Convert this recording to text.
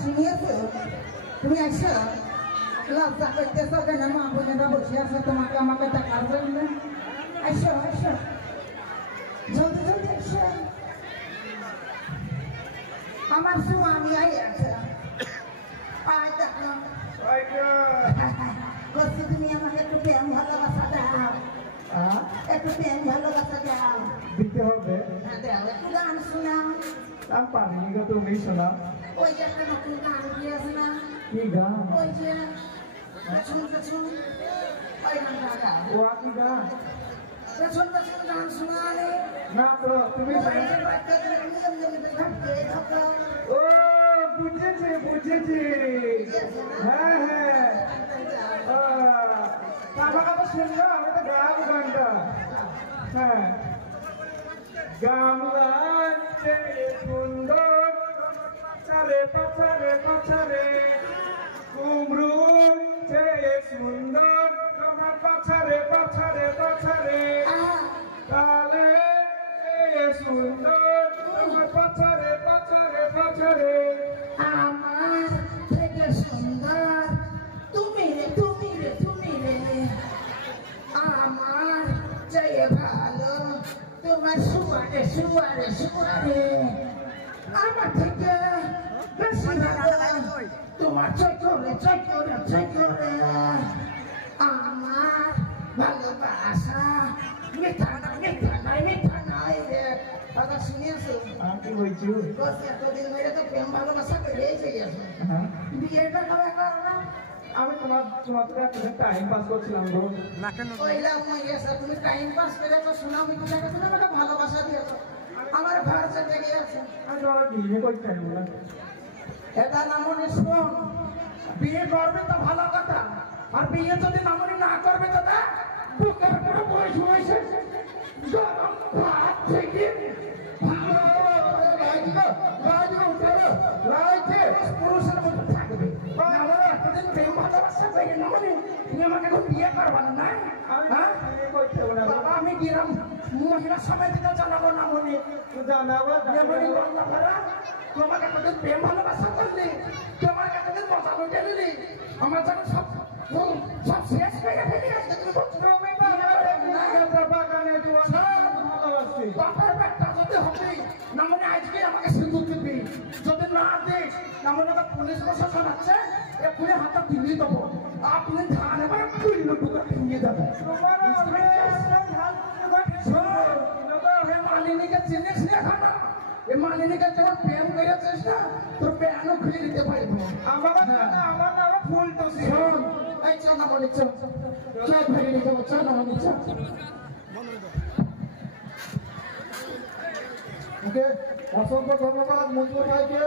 শুনিয়েছো তুমি আসো লজ্জা করতেছো কেন মা বোনেরা বসে আছে তোমাকে আমাকে টাকার জন্য আসো আসো জলদি জলদি আসো আমার স্বামী আছে আয় দেখো বলছি তুমি আমাকে একটু প্রেম ভালোবাসা দাও একটু প্রেম ভালোবাসা দাও দিতে হবে দাও একটু গান শোনাও আমি পারিনি গো তুমি শোনাও ওই যে একটা নতুন গান দিয়েছে না কি গান ওই যে পেছন পেছন ওই গানটা গাও ও কি গান পেছন পেছন গান শোনালে না তো তুমি ও বুঝেছি বুঝেছি হ্যাঁ হ্যাঁ কাকা কাকা শুনলো আমি তো গাবো গানটা হ্যাঁ গামলান সুন্দর পাচারে পাচারে পাচারে কুমড়ু চেয়ে সুন্দর তোমার পাচারে পাচারে পাচারে কালে সুন্দর তোমার পাচারে পাচারে পাচারে আমার থেকে সুন্দর তুমি রে তুমি রে তুমি রে আমার চেয়ে ভালো তোমার সুয়ারে সুয়ারে সুয়ারে আমার থেকে বেশি ভালো তোমার চৈকরে চৈকরে চৈকরে আমার ভালোবাসা মিঠা না মিঠা নাই মিঠা নাই রে কথা শুনিয়েছো আমি বলছি এতদিন ধরে তো প্রেম ভালোবাসা করেই গেছে বিয়েটা কবে করো আমি তোমার একটা টাইম পাস করছিলাম গো ওইলা গেছে তুমি টাইম পাস করে তো সুনামি গুলো তুমি আমাকে ভালোবাসা দিয়েছো আমার ঘর চেপে গিয়েছে আমি তোমার বিয়ে করতে চাইবো না এটা নামনি শোন বিয়ে করবে তো ভালো কথা আর বিয়ে যদি নামনি না করবে তো না বুকের উপরে বয়স হয়েছে গরম ভাত থেকে পুরুষের মতো থাকবে এতদিন প্রেম ভালোবাসা করে নামনি তুমি আমাকে এখন বিয়ে করবা না বাবা আমি গিরাম মহিলা সমিতিতে জানাবো নামনি জানাবো তোমাকে এতদিন প্রেম ভালোবাসা করলি তোমাকে এতদিন মজা লুটে নিলি আমার যখন সব সব শেষ হয়ে ফেলি আজকে তুমি বলছো বাবার ব্যাগটা যদি হবে না মানে আজকে আমাকে সিঁদুর দিবি যদি না দিস না মনে তো পুলিশ প্রশাসন আছে এক্ষুনি হাতটা ভেঙে দেবো আপনি ধান এবার পুলিশ ঢুকে ভেঙে দেবে মালিনীকে চিনিস না খানা এই মালিনীকে যখন প্রেম করেছিস না তোর প্যানও খুলে দিতে পারবো আমার নাম ফুল তো এই চল না বলে চল চল ভেঙে নিতে চল না বলে চল ওকে অসংখ্য ধন্যবাদ মঞ্জুর ভাইকে